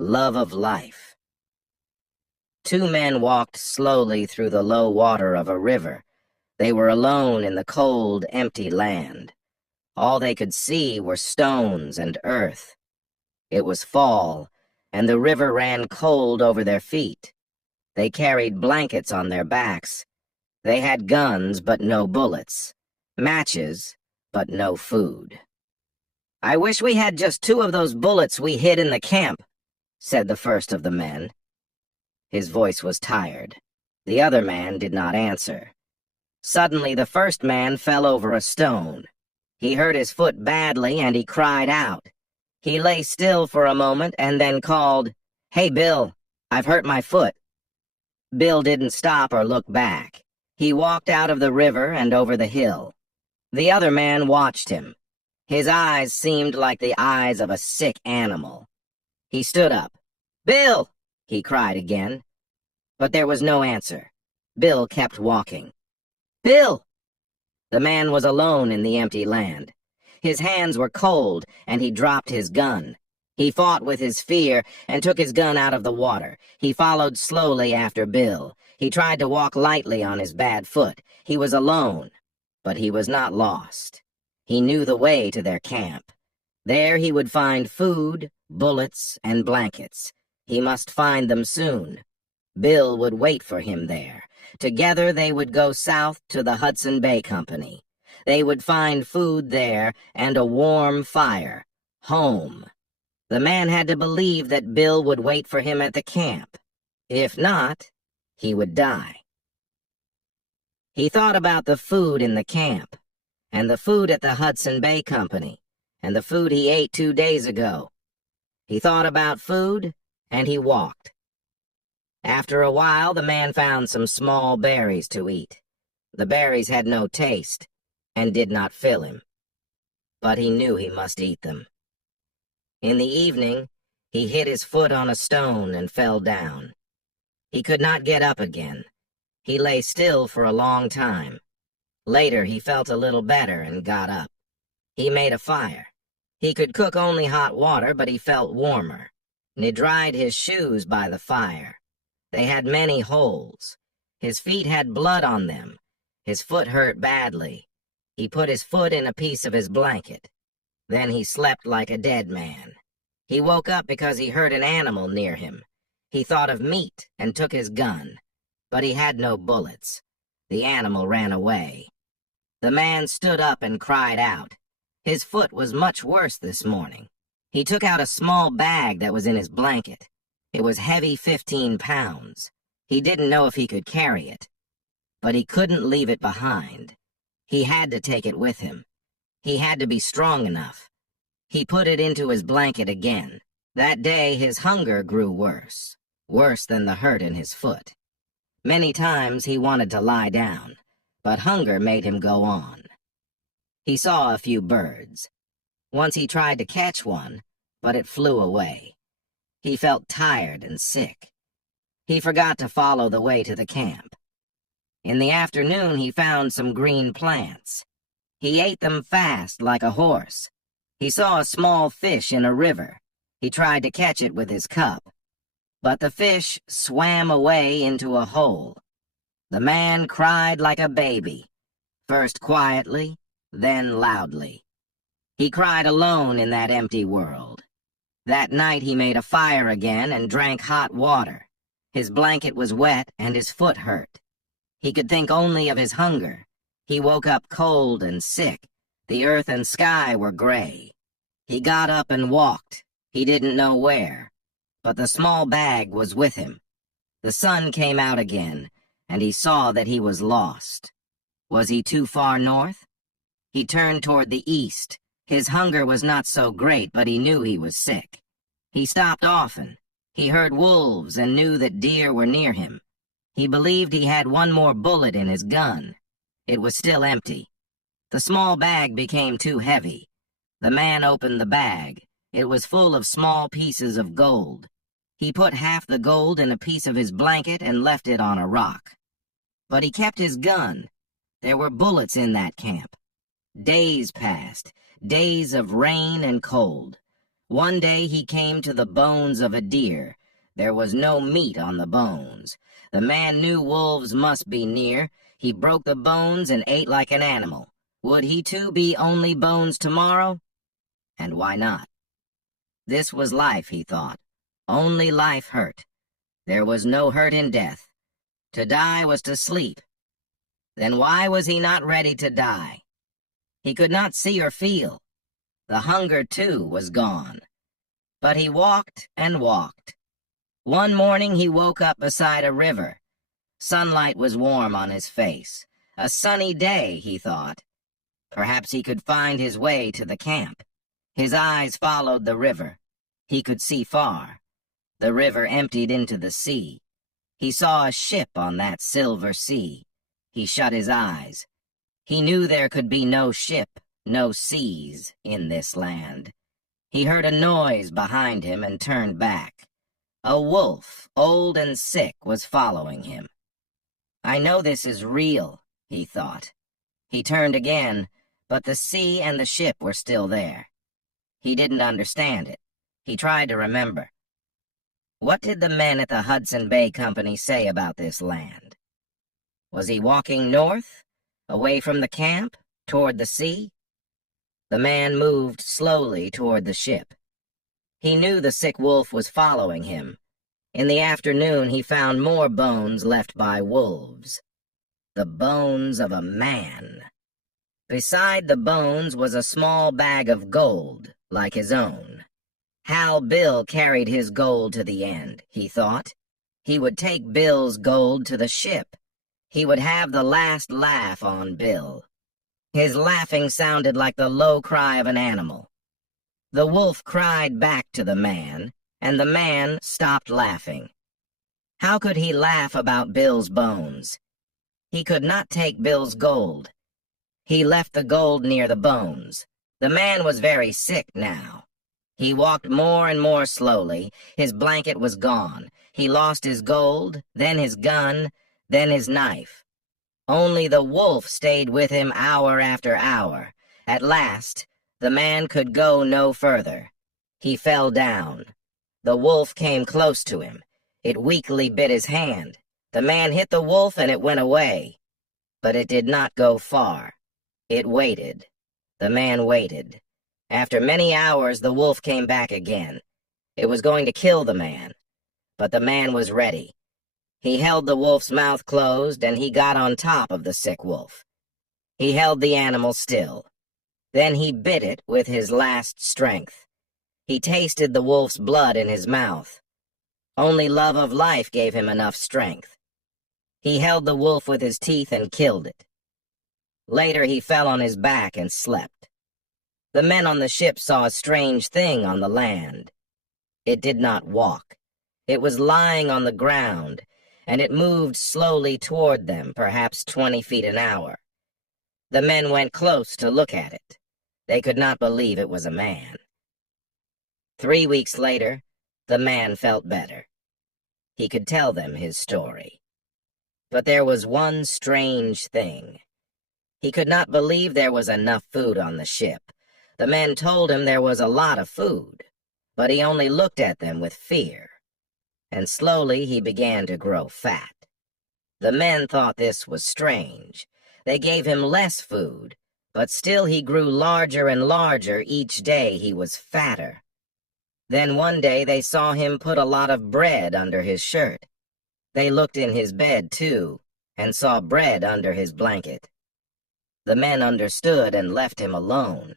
Love of life. Two men walked slowly through the low water of a river. They were alone in the cold, empty land. All they could see were stones and earth. It was fall, and the river ran cold over their feet. They carried blankets on their backs. They had guns, but no bullets. Matches, but no food. "I wish we had just 2 of those bullets we hid in the camp," said the first of the men. His voice was tired. The other man did not answer. Suddenly the first man fell over a stone. He hurt his foot badly and he cried out. He lay still for a moment and then called, "Hey, Bill, I've hurt my foot." Bill didn't stop or look back. He walked out of the river and over the hill. The other man watched him. His eyes seemed like the eyes of a sick animal. He stood up. "Bill!" he cried again. But there was no answer. Bill kept walking. "Bill!" The man was alone in the empty land. His hands were cold, and he dropped his gun. He fought with his fear and took his gun out of the water. He followed slowly after Bill. He tried to walk lightly on his bad foot. He was alone, but he was not lost. He knew the way to their camp. There he would find food, bullets, and blankets. He must find them soon. Bill would wait for him there. Together they would go south to the Hudson Bay Company. They would find food there and a warm fire. Home. The man had to believe that Bill would wait for him at the camp. If not, he would die. He thought about the food in the camp, and the food at the Hudson Bay Company, and the food he ate 2 days ago. He thought about food, and he walked. After a while, the man found some small berries to eat. The berries had no taste, and did not fill him. But he knew he must eat them. In the evening, he hit his foot on a stone and fell down. He could not get up again. He lay still for a long time. Later, he felt a little better and got up. He made a fire. He could cook only hot water, but he felt warmer. And he dried his shoes by the fire. They had many holes. His feet had blood on them. His foot hurt badly. He put his foot in a piece of his blanket. Then he slept like a dead man. He woke up because he heard an animal near him. He thought of meat and took his gun. But he had no bullets. The animal ran away. The man stood up and cried out. His foot was much worse this morning. He took out a small bag that was in his blanket. It was heavy 15 pounds. He didn't know if he could carry it. But he couldn't leave it behind. He had to take it with him. He had to be strong enough. He put it into his blanket again. That day his hunger grew worse than the hurt in his foot. Many times he wanted to lie down, but hunger made him go on. He saw a few birds. Once he tried to catch one, but it flew away. He felt tired and sick. He forgot to follow the way to the camp. In the afternoon he found some green plants. He ate them fast like a horse. He saw a small fish in a river. He tried to catch it with his cup. But the fish swam away into a hole. The man cried like a baby, first quietly, then loudly. He cried alone in that empty world. That night he made a fire again and drank hot water. His blanket was wet and his foot hurt. He could think only of his hunger. He woke up cold and sick. The earth and sky were gray. He got up and walked. He didn't know where. But the small bag was with him. The sun came out again, and he saw that he was lost. Was he too far north? He turned toward the east. His hunger was not so great, but he knew he was sick. He stopped often. He heard wolves and knew that deer were near him. He believed he had one more bullet in his gun. It was still empty. The small bag became too heavy. The man opened the bag. It was full of small pieces of gold. He put half the gold in a piece of his blanket and left it on a rock. But he kept his gun. There were bullets in that camp. Days passed, days of rain and cold. One day he came to the bones of a deer. There was no meat on the bones. The man knew wolves must be near. He broke the bones and ate like an animal. Would he too be only bones tomorrow? And why not? This was life, he thought. Only life hurt. There was no hurt in death. To die was to sleep. Then why was he not ready to die? He could not see or feel. The hunger, too, was gone. But he walked and walked. One morning he woke up beside a river. Sunlight was warm on his face. A sunny day, he thought. Perhaps he could find his way to the camp. His eyes followed the river. He could see far. The river emptied into the sea. He saw a ship on that silver sea. He shut his eyes. He knew there could be no ship, no seas in this land. He heard a noise behind him and turned back. A wolf, old and sick, was following him. I know this is real, he thought. He turned again, but the sea and the ship were still there. He didn't understand it. He tried to remember. What did the men at the Hudson Bay Company say about this land? Was he walking north, away from the camp, toward the sea? The man moved slowly toward the ship. He knew the sick wolf was following him. In the afternoon he found more bones left by wolves. The bones of a man. Beside the bones was a small bag of gold, like his own. Hal Bill carried his gold to the end, he thought. He would take Bill's gold to the ship. He would have the last laugh on Bill. His laughing sounded like the low cry of an animal. The wolf cried back to the man, and the man stopped laughing. How could he laugh about Bill's bones? He could not take Bill's gold. He left the gold near the bones. The man was very sick now. He walked more and more slowly. His blanket was gone. He lost his gold, then his gun, then his knife. Only the wolf stayed with him hour after hour. At last, the man could go no further. He fell down. The wolf came close to him. It weakly bit his hand. The man hit the wolf and it went away. But it did not go far. It waited. The man waited. After many hours, the wolf came back again. It was going to kill the man. But the man was ready. He held the wolf's mouth closed, and he got on top of the sick wolf. He held the animal still. Then he bit it with his last strength. He tasted the wolf's blood in his mouth. Only love of life gave him enough strength. He held the wolf with his teeth and killed it. Later he fell on his back and slept. The men on the ship saw a strange thing on the land. It did not walk. It was lying on the ground, and it moved slowly toward them, perhaps 20 feet an hour. The men went close to look at it. They could not believe it was a man. 3 weeks later, the man felt better. He could tell them his story. But there was one strange thing. He could not believe there was enough food on the ship. The men told him there was a lot of food, but he only looked at them with fear. And slowly he began to grow fat. The men thought this was strange. They gave him less food, but still he grew larger and larger each day. He was fatter. Then one day they saw him put a lot of bread under his shirt. They looked in his bed, too, and saw bread under his blanket. The men understood and left him alone.